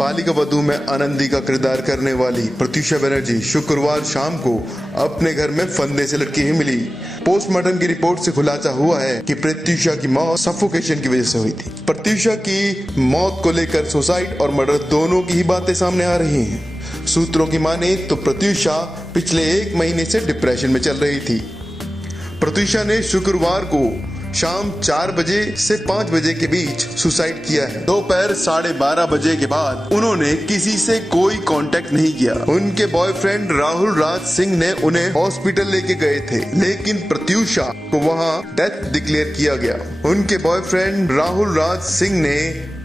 बालिका वधू में आनंदी का किरदार करने वाली प्रत्यूषा बनर्जी शुक्रवार शाम को अपने घर में फंदे से लटकी ही मिली। पोस्टमार्टम की रिपोर्ट से खुलासा हुआ है कि प्रत्यूषा की मौत सफोकेशन की वजह से हुई थी। प्रत्यूषा की मौत को लेकर सुसाइड और मर्डर दोनों की ही बातें सामने आ रही हैं। सूत्रों की माने तो प्रत्यूषा पिछले 1 महीने से डिप्रेशन में चल रही थी। प्रत्यूषा ने शुक्रवार को शाम 4 बजे से 5 बजे के बीच सुसाइड किया है। दोपहर 12:30 बजे के बाद उन्होंने किसी से कोई कांटेक्ट नहीं किया। उनके बॉयफ्रेंड राहुल राज सिंह ने उन्हें हॉस्पिटल लेके गए थे, लेकिन प्रत्यूषा को वहां डेथ डिक्लेयर किया गया। उनके बॉयफ्रेंड राहुल राज सिंह ने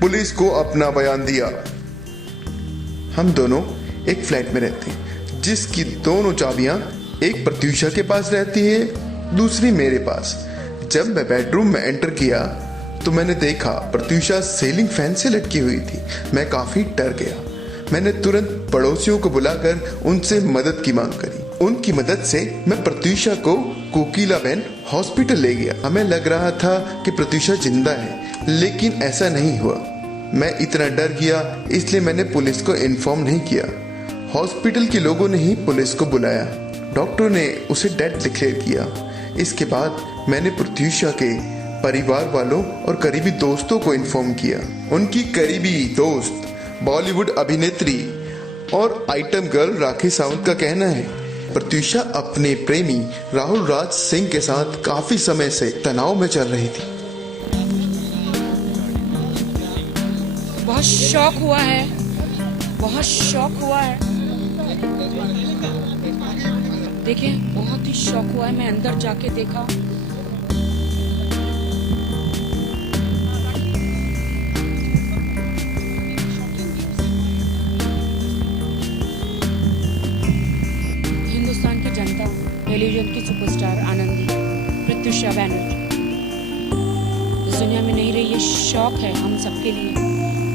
पुलिस को अपना बयान दिया। हम दोनों एक फ्लैट में रहते हैं, जिसकी दोनों चाबियां एक प्रत्यूषा के पास रहती है, दूसरी मेरे पास। जब मैं बेडरूम में एंटर किया तो मैंने देखा प्रत्यूषा सीलिंग फैन से लटकी हुई थी। मैं काफी डर गया। मैंने तुरंत पड़ोसियों को बुलाकर उनसे मदद की मांग करी। उनकी मदद से मैं प्रत्यूषा को कोकिलाबेन हॉस्पिटल ले गया। हमें लग रहा था कि प्रत्यूषा जिंदा है, लेकिन ऐसा नहीं हुआ। मैं इतना डर गया, इसलिए मैंने पुलिस को इन्फॉर्म नहीं किया। हॉस्पिटल के लोगों ने ही पुलिस को बुलाया। डॉक्टर ने उसे डेड डिक्लेयर किया। इसके बाद मैंने प्रत्यूषा के परिवार वालों और करीबी दोस्तों को इन्फॉर्म किया। उनकी करीबी दोस्त बॉलीवुड अभिनेत्री और आइटम गर्ल राखी सावंत का कहना है प्रत्यूषा अपने प्रेमी राहुल राज सिंह के साथ काफी समय से तनाव में चल रही थी। बहुत शौक हुआ है, बहुत शौक हुआ है। देखिए, बहुत ही शौक हुआ है। मैं अंदर जाके देखा, हिंदुस्तान की जनता, टेलीविजन की सुपरस्टार आनंदी प्रत्यूषा बनर्जी इस दुनिया में नहीं रही। ये शौक है हम सबके लिए।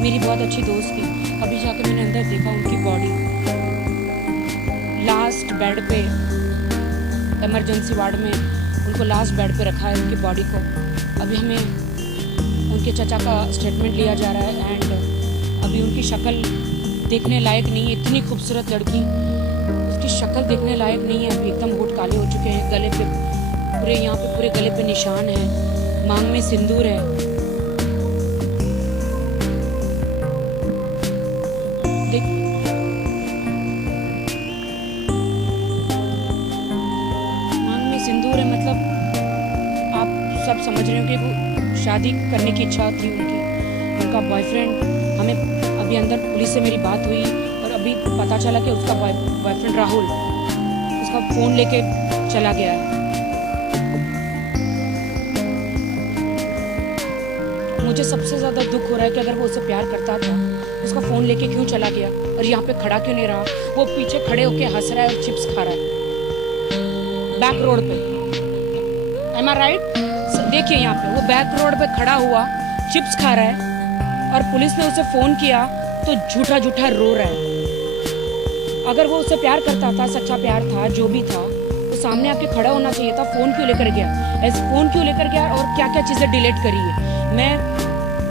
मेरी बहुत अच्छी दोस्त थी। अभी जाके मैंने अंदर देखा उनकी बॉडी लास्ट बेड पे, इमरजेंसी वार्ड में उनको लास्ट बेड पे रखा है उनकी बॉडी को। अभी हमें उनके चचा का स्टेटमेंट लिया जा रहा है एंड अभी उनकी शक्ल देखने लायक नहीं है। इतनी खूबसूरत लड़की, उसकी शक्ल देखने लायक नहीं है। अभी एकदम होठ काले हो चुके हैं। गले पे पूरे, यहाँ पे पूरे गले पे निशान है। मांग में सिंदूर है। सिंदूर है, मतलब आप सब समझ रहे हो कि वो शादी करने की इच्छा थी उनका बॉयफ्रेंड। हमें अभी अंदर पुलिस से मेरी बात हुई और अभी पता चला कि उसका बॉयफ्रेंड राहुल उसका फोन लेके चला गया है। मुझे सबसे ज्यादा दुख हो रहा है कि अगर वो उससे प्यार करता था, उसका फोन लेके क्यों चला गया और यहाँ पे खड़ा क्यों नहीं रहा। वो पीछे खड़े होके हंस रहा है और चिप्स खा रहा है बैक रोड पे। Am I right? देखिए यहाँ पे वो बैक रोड पे खड़ा हुआ चिप्स खा रहा है और पुलिस ने उसे फोन किया तो झूठा झूठा रो रहा है। अगर वो उससे प्यार करता था, सच्चा प्यार था, जो भी था, तो सामने आके खड़ा होना चाहिए था। फोन क्यों लेकर गया, ऐसे फोन क्यों लेकर गया और क्या क्या चीजें डिलीट करी है। मैं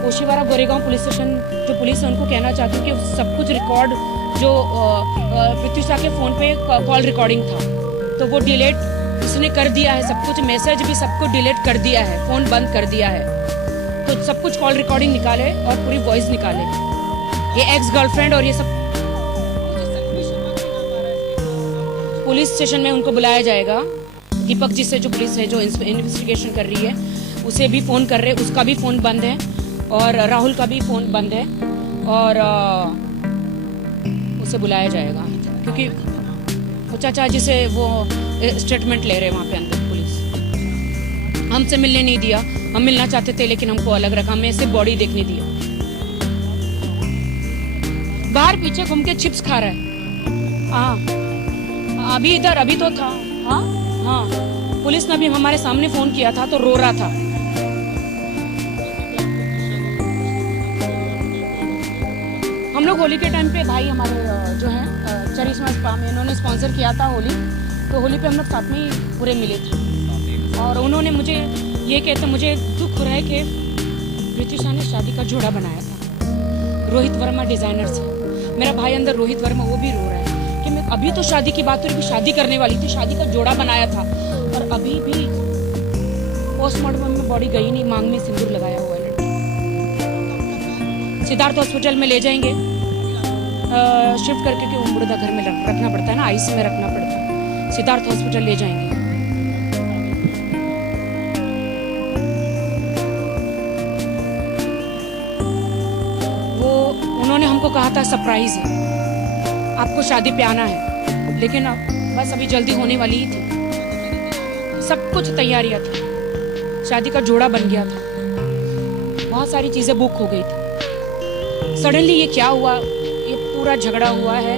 ओशीवारा गोरेगांव पुलिस स्टेशन जो पुलिस है उनको कहना चाहती हूँ कि सब कुछ रिकॉर्ड जो प्रत्यूषा के फोन पे कॉल रिकॉर्डिंग था तो वो डिलीट उसने कर दिया है। सब कुछ मैसेज भी सबको डिलीट कर दिया है, फोन बंद कर दिया है। तो सब कुछ कॉल रिकॉर्डिंग निकाले और पूरी वॉइस निकाले। ये एक्स गर्लफ्रेंड और ये सब पुलिस स्टेशन में उनको बुलाया जाएगा। दीपक जी से जो पुलिस है जो इन्वेस्टिगेशन कर रही है उसे भी फोन कर रहे, उसका भी फोन बंद है और राहुल का भी फोन बंद है और उसे बुलाया जाएगा क्योंकि वो चाचा जी से वो स्टेटमेंट ले रहे वहाँ पे अंदर पुलिस। हमसे मिलने नहीं दिया, हम मिलना चाहते थे लेकिन हमको अलग रखा। हमें सिर्फ बॉडी देखने दिया। बाहर पीछे घूम के चिप्स खा रहा है। हाँ अभी इधर अभी तो था। हाँ हाँ पुलिस ने अभी हमारे सामने फोन किया था तो रो रहा था। हम लोग होली के टाइम पे भाई हमारे जो है चरिश्मा स्पा में इन्होंने स्पॉन्सर किया था होली, तो होली पे हम लोग साथ में ही पूरे मिले थे और उन्होंने मुझे ये कहते, मुझे दुख हो रहा है कि प्रत्यूषा ने शादी का जोड़ा बनाया था रोहित वर्मा डिजाइनर से। मेरा भाई अंदर रोहित वर्मा वो भी रो रहा है कि मैं अभी तो शादी की बात हो रही थी, शादी करने वाली थी, शादी का जोड़ा बनाया था और अभी भी पोस्टमार्टम में बॉडी गई नहीं, मांग में सिंदूर लगाया हुआ है लड़की। सिद्धार्थ हॉस्पिटल में ले जाएंगे, शिफ्ट करके कि उम्रदा घर में रखना पड़ता है ना, आईसी में रखना पड़ता है। सिद्धार्थ हॉस्पिटल ले जाएंगे। वो उन्होंने हमको कहा था सरप्राइज है, आपको शादी पे आना है, लेकिन अब बस अभी जल्दी होने वाली ही थी, सब कुछ तैयारियां थी, शादी का जोड़ा बन गया था, बहुत सारी चीजें बुक हो गई थी। सडनली ये क्या हुआ, ये पूरा झगड़ा हुआ है,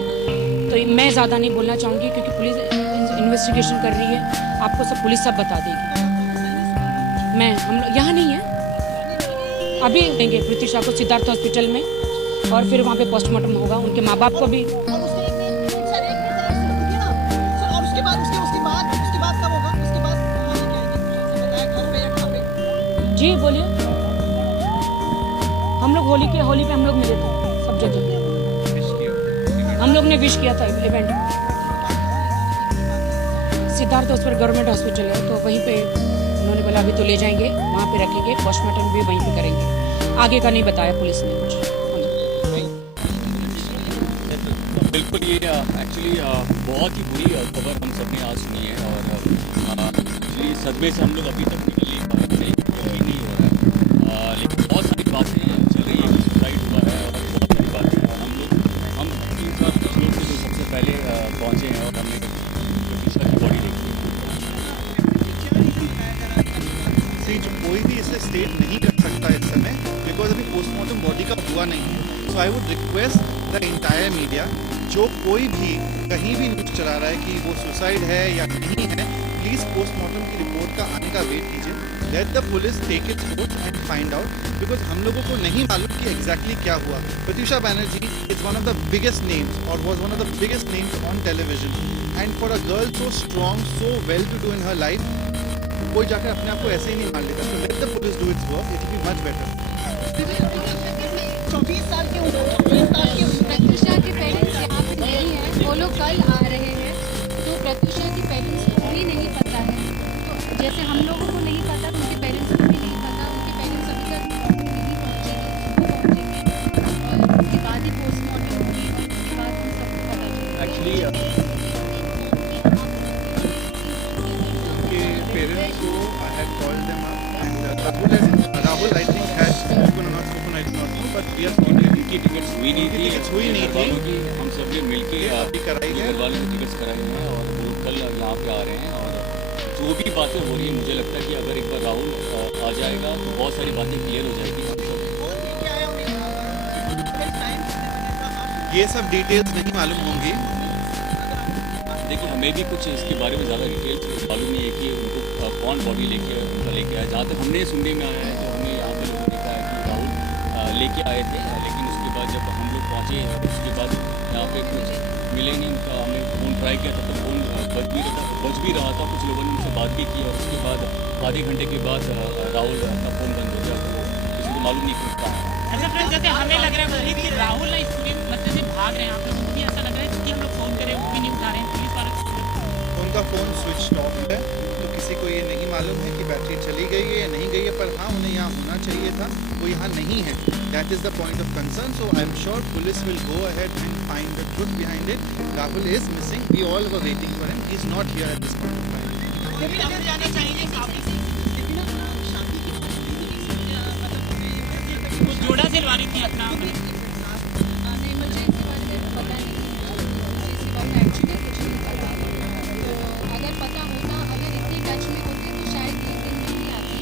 तो मैं ज़्यादा नहीं बोलना चाहूँगी क्योंकि पुलिस इन्वेस्टिगेशन कर रही है, आपको सब पुलिस सब बता देगी। हम लोग यहाँ नहीं है, अभी देंगे प्रीतिशा को सिद्धार्थ हॉस्पिटल में और फिर वहाँ पे पोस्टमार्टम होगा, उनके माँ बाप को भी। जी बोलिए। हम लोग होली पे हम लोग मिले थे सब जगह, हम लोग ने विश किया था event. Siddharth hospital government hospital है, तो वहीं पे उन्होंने बोला अभी तो ले जाएंगे, वहाँ पे रखेंगे, पोस्टमार्टम भी वहीं पे करेंगे, आगे का नहीं बताया पुलिस ने कुछ। बिल्कुल, ये एक्चुअली बहुत ही बुरी खबर हम सब ने आज सुनी है और एक्चुअली सदमे से हम लोग अभी तक निकल नहीं हो रहा है, लेकिन बहुत सारी बातें चल रही है, सुसाइड हुआ है और बहुत सारी बातें, और हम 3-4 लोग थे जो सबसे पहले पहुँचे हैं और हमने प्रतीक्षा की बॉडी देखी है। जो कोई भी इसे स्टेट नहीं कर सकता इस समय, बिकॉज अभी पोस्टमार्टम बॉडी का हुआ नहीं है। So I would request the entire media, जो कोई भी कहीं भी न्यूज़ चला रहा है कि वो सुसाइड है या नहीं है, प्लीज़ पोस्टमार्टम की रिपोर्ट का आने का वेट कीजिए। Let the police take its course and find out, because हम लोगों को नहीं मालूम कि एग्जैक्टली क्या हुआ। Pratyusha Banerjee is one of the biggest names और was one of the biggest names on television, and for a girl so strong, so well to do in her life, कोई जाकर अपने आप को ऐसे ही नहीं मान लेता। So let the police do it's work, it will be much better. 24 साल के प्रत्यूषा के पेरेंट्स यहाँ पे नहीं है, वो लोग कल आ रहे हैं, तो प्रत्यूषा के पेरेंट्स को भी नहीं पता है, तो जैसे हम लोगों को नहीं पता तो उनके पेरेंट्स को भी नहीं पता, उनके पेरेंट्स अभी तक नहीं पहुँचेंगे, और उसके बाद ही पोस्टमार्टम होगी और उसके बाद हम सबको पता चलेगा। एक्चुअली पेरेंट्स को I had called them up and Rahul I think has spoken or not spoken, I do not know, but we are speaking. की टिकट्स हुई नहीं थी, कि हम सब ने मिलके कराई है, घर वालों ने टिकट्स कराए हैं और वो कल यहाँ पे आ रहे हैं, और जो भी बातें हो रही है मुझे लगता है कि अगर एक बार राहुल आ जाएगा तो बहुत सारी बातें क्लियर हो जाएगी। ये सब डिटेल्स नहीं मालूम होंगी। देखिए, हमें भी कुछ इसके बारे में ज़्यादा डिटेल्स मालूम नहीं है कि उनको कौन बॉडी लेके आया। जहाँ तक हमने सुनने में आया है, तो हमें यहाँ पे लोगों ने देखा है कि राहुल लेके आए थे, लेकिन उसके बाद जब हम लोग पहुँचे उसके बाद यहाँ पे कुछ मिले नहीं, उनका हमने फ़ोन ट्राई किया था तो फ़ोन बज भी रहा था, कुछ लोगों ने उनसे बात भी की, और उसके बाद आधे घंटे के बाद राहुल का फ़ोन बंद हो गया, तो किसी को मालूम नहीं कि कहाँ है। ऐसा फ्रेंड, जैसे हमें लग रहा है कि राहुल ना इस पूरे मसले से भाग रहे हैं, आप लोगों को भी ऐसा लग रहा है कि हम लोग फ़ोन करें वो भी नहीं उठा रहे हैं, पुलिस वाले उनका फ़ोन स्विच ऑफ है, तो किसी को ये नहीं मालूम है कि बैटरी चली गई है या नहीं गई है, पर हाँ उन्हें यहाँ होना चाहिए था, वो यहाँ नहीं है। That is the point of concern. So I am sure police will go ahead and find the truth behind it. Rahul is missing, we all were waiting for him, he is not here at this point of time. जोड़ा सिलवानी थी अपना। नहीं, मुझे इसके बारे में पता नहीं है, मुझे इसके बारे में एक्चुअली कुछ नहीं पता, तो अगर पता होता, अगर इतने टच में होते तो शायद ये दिन नहीं आती,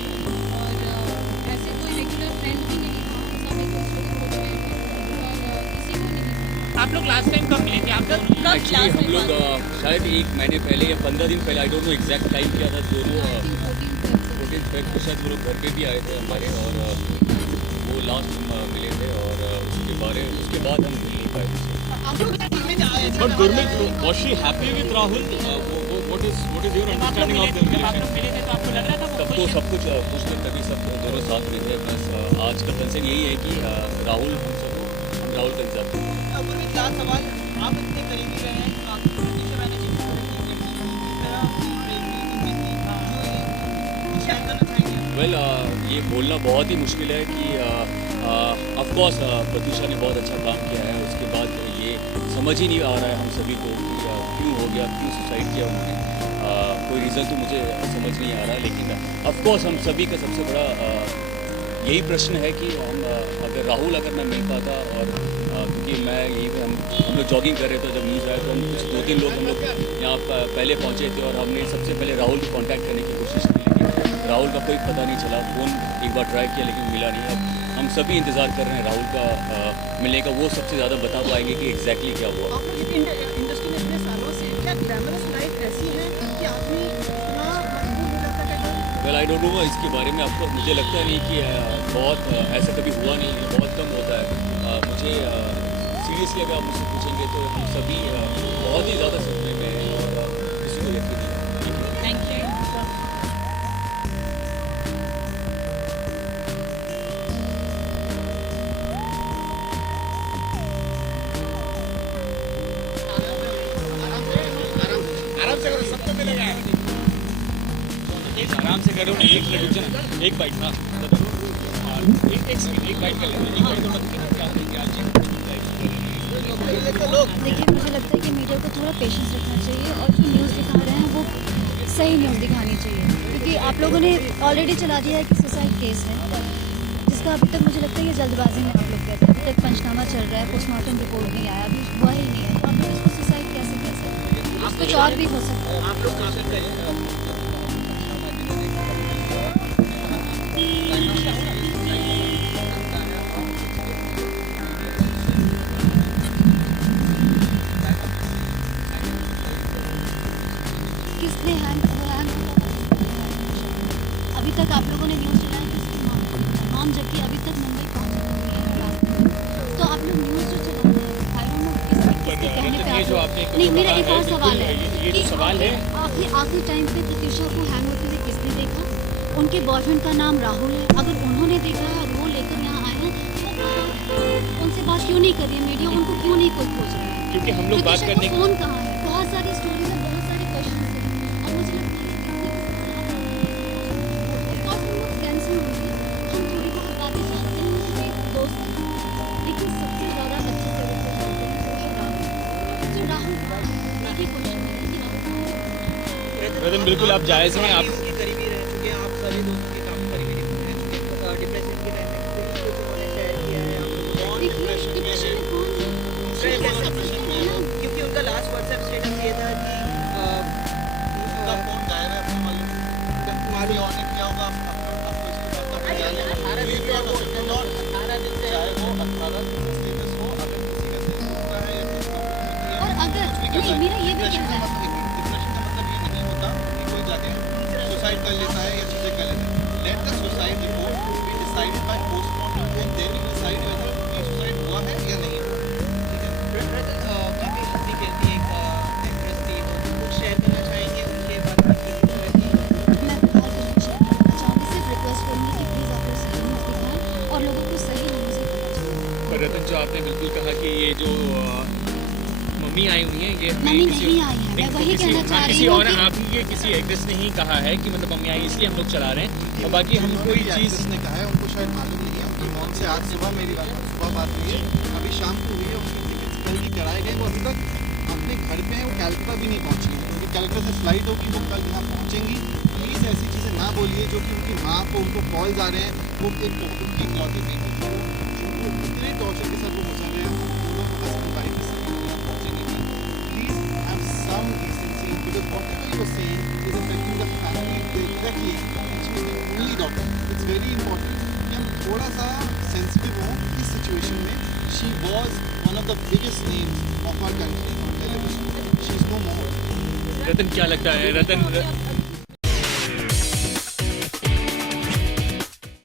और ऐसे कोई रेगुलर फ्रेंड भी नहीं था, सब एक दूसरे को खोज रहे थे और किसी को नहीं था। आप लोग लास्ट टाइम कब मिले थे? आप लोग एक्चुअली हम लोग शायद 1 महीने पहले या 15 दिन पहले, I don't know exact time क्या था, दोनों 14 फेब को शायद वो लोग घर पे भी आए थे हमारे, और वो लास्ट मिले थे, और उसके बाद हम मिल नहीं पाए। But Gurmeet, was she happy with Rahul? What is your understanding of the जब आप relation? लोग मिले थे तो आपको लग रहा था वो तब तो सब कुछ खुश थे, तभी सब दोनों साथ में थे। बस आज का कंसर्न यही है कि राहुल राहुल का इंतजार करूँगा। गुरमीत, लास्ट सवाल, आप इतने करीबी रहे हैं प्रत्युषा बनर्जी की लड़की की तरह प्रेमी जो कुछ शेयर करना चाहेंगे? वेल ये बोलना बहुत ही मुश्किल है कि ऑफ कोर्स प्रत्युषा ने बहुत अच्छा काम किया है। उसके बाद ये समझ ही नहीं आ रहा है हम सभी को कि क्यों हो गया, क्यों सुसाइड किया उन्होंने। कोई रीज़न तो मुझे समझ नहीं आ रहा, लेकिन ऑफ कोर्स हम सभी का सबसे बड़ा यही प्रश्न है कि हम अगर राहुल ना मिल पाता, और क्योंकि मैं यही हम लोग जॉगिंग कर रहे थे जब न्यूज़ आया, तो हम कुछ 2-3 लोग हम लोग यहाँ पहले पहुँचे थे और हमने सबसे पहले राहुल को कांटेक्ट करने की कोशिश की, लेकिन राहुल का कोई पता नहीं चला। फ़ोन एक बार ट्राई किया लेकिन मिला नहीं। अब हम सभी इंतज़ार कर रहे हैं राहुल का मिलने का। वो सबसे ज़्यादा बता पाएंगे कि एग्जैक्टली क्या हुआ। आप लोग इंडस्ट्री में इतने सालों से, क्या ग्लैमरस लाइफ ऐसी है कि आदमी इतना मजबूर हो जाता है? वेल आई डोंट नो, इसके बारे में आपको मुझे लगता नहीं कि बहुत ऐसा कभी हुआ नहीं, बहुत कम होता है। मुझे सीरियसली अगर आप मुझसे पूछेंगे तो हम सभी बहुत ही ज़्यादा सदमे में हैं और किसी को यकीन नहीं है। Thank you. आराम से करो, एक मिनट रुक जाना, एक बाइट। हाँ एक सेकंड, एक बाइट कर लेते हैं, एक बाइट तो मतलब क्या होता है कि आज देखिए, मुझे लगता है कि मीडिया को थोड़ा पेशेंस रखना चाहिए और जो न्यूज़ दिखा रहे हैं वो सही न्यूज़ दिखानी चाहिए, क्योंकि आप लोगों ने ऑलरेडी चला दिया है कि सुसाइड केस है, जिसका अभी तक मुझे लगता है ये जल्दबाजी में आप लोग कहते हैं। अभी तक पंचनामा चल रहा है, पोस्टमार्टम रिपोर्ट नहीं आया, अभी हुआ ही नहीं है, तो आप लोग इसको सुसाइड कैसे कह सकते हैं? कुछ और भी हो सकता है। आप लोग काफी करीब किसने हैंग अभी तक आप लोगों ने न्यूज़ चलाया किसके नाम, जबकि अभी तक मुंबई पहुंच, तो आप लोग न्यूज़ जो चला रहे हैं, आई डोंट नो किसके कहने पे आप लोग। नहीं, मेरा एक और सवाल है कि आखिरी टाइम पे प्रत्युषा को हैंग होते हुए किसने देखा? उनके बॉयफ्रेंड का नाम राहुल है। अगर उन्होंने देखा है और वो लेकर यहाँ आए हैं, तो उनसे बात क्यों नहीं कर रही है मीडिया? उनको क्यों नहीं कोई खोज रहा है? क्योंकि हम लोग बात करने फोन कहाँ है? बहुत सारी स्टोरीज है, बहुत सारे क्वेश्चन है, और मुझे लगता है कैंसिल हुई है। हम थोड़ी बहुत बातें जानते हैं, मेरे एक दोस्त हैं, लेकिन सबसे ज़्यादा अच्छे से वो जानते हैं वो है राहुल। जो राहुल एक ही क्वेश्चन है कि रतन, बिल्कुल आप जायज़ हैं। आप उनके करीबी रह चुके हैं, आप सभी दोस्तों के काफी करीबी रह चुके हैं। डिप्रेशन के टाइम में कुछ उन्होंने शेयर किया है, डिप्रेशन में कौन है? क्योंकि उनका लास्ट व्हाट्सएप स्टेटस ये था कि उसका फोन गायब है, मालूम और ने किया होगा आपको इसके बाद का जाने 18 दिन से वो 18 दिन से चाहे वो 18 दिन से स्टेटस हो, अगर किसी का स्टेटस होता है या किसी का और अगर नहीं, मेरा ये भी कहना है, डिप्रेशन का मतलब ये नहीं होता कि कोई जाके सुसाइड कर लेता है या चीजें कर लेता है। Let the suicide report be decided by postmortem and they will decide whether ये सुसाइड हुआ है या नहीं हुआ। ठीक है, काफी हंसी खेलती एक एक्ट्रेस थी, कुछ शेयर करना चाहेंगे उनके बारे में? मैं फिलहाल कुछ नहीं शेयर करना चाहूँगी, सिर्फ रिक्वेस्ट करूँगी कि प्लीज़ आप लोग सही न्यूज़ दिखाएं और लोगों को सही न्यूज़ ही पता चले। पर रतन, जो आपने बिल्कुल कहा कि ये जो मम्मी आई हुई है, ये मम्मी नहीं आई है, मैं वही कहना चाह रही हूँ कि आपकी किसी एक्ट्रेस ने ही कहा है कि मतलब मम्मी आई इसलिए हम लोग चला रहे हैं, और बाकी हम कोई चीज़ ने कहा है, उनको शायद मालूम नहीं है। उनकी मॉम से आज सुबह मेरी सुबह बात हुई है, अभी शाम को हुई है, उसकी टिकट्स कल ही कराए गए, वो अभी तक अपने घर पे हैं, वो कैलकटा भी नहीं पहुँची है, क्योंकि कैलकटा से फ्लाइट होगी, वो कल यहाँ पहुँचेंगी। प्लीज़ ऐसी चीज़ें ना बोलिए जो कि उनकी माँ को उनको कॉल्स आ रहे हैं, वो एक उनकी इकलौती बेटी को इतने टॉर्चर के साथ वो गुजर रहे हैं, वो हस्बैंड वाइफ के साथ यहाँ पहुँचेंगे। Please have some decency, because whatever you are saying is affecting the family directly, which is the only doctor. It's very important कि हम थोड़ा सा सेंसिटिव हों इस सिचुएशन में। She was one of the biggest names of our country on television, she is no more. Ratan क्या लगता है? रतन